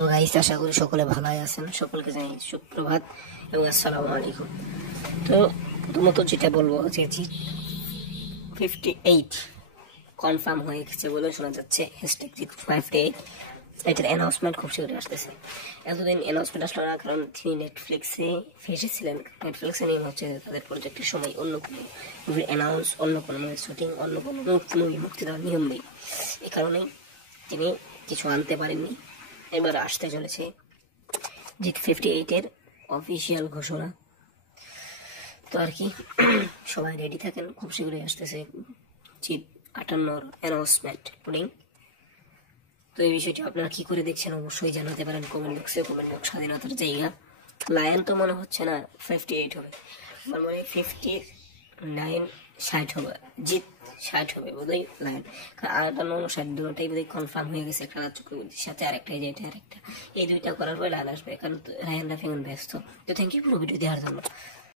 তো গাইস, আশা করি সকলে ভালোই আছেন। সকলকে জানাই সুপ্রভাত এবং আসসালামু আলাইকুম। তো প্রথমত যেটা বলবো যে G58 কনফার্ম হয়ে গেছে বলে শোনা যাচ্ছে। হ্যাশট্যাগ G58 এটার অ্যানাউন্সমেন্ট খুব শীঘ্রই আসতেছে। এতদিন অ্যানাউন্সমেন্ট আসলো না, কারণ তিনি নেটফ্লিক্সে ফেসেছিলেন। নেটফ্লিক্সে নিয়ে হচ্ছে তাদের প্রজেক্টের সময় অন্য কোনো মুভির অ্যানাউন্স, অন্য কোনো মুভির শুটিং, অন্য কোনো মুভি মুক্তি দেওয়ার নিয়ম নেই। এই কারণেই তিনি কিছু আনতে পারেননি। এবার আসতে চলেছে G58 অফিসিয়াল ঘোষণা। তো আর কি, সবাই রেডি থাকেন, খুব শীঘ্রই আসতেছে G58 অ্যানাউন্সমেন্ট পুডিং। তো এই বিষয়টি আপনারা কি করে দেখছেন অবশ্যই জানাতে পারেন কমেন্ট বক্সে। কমেন্ট বক্স স্বাধীনতার জায়গা। লায়ন তো মনে হচ্ছে না 58 হবে, আমার মনে হয় 59 60 হবে, জিত 60 হবে বোধহয় লায়ন। কারণ 58 দুটোটাই বোধহয় কনফার্ম হয়ে গেছে। রাজ চক্রবর্তীর সাথে আরেকটা, যেটা আরেকটা, এই দুইটা করার পর লায়ন আসবে, কারণ রায়ান রাফিয়ান ব্যস্ত। তো থ্যাংক ইউ পুরো ভিডিও দেওয়ার জন্য।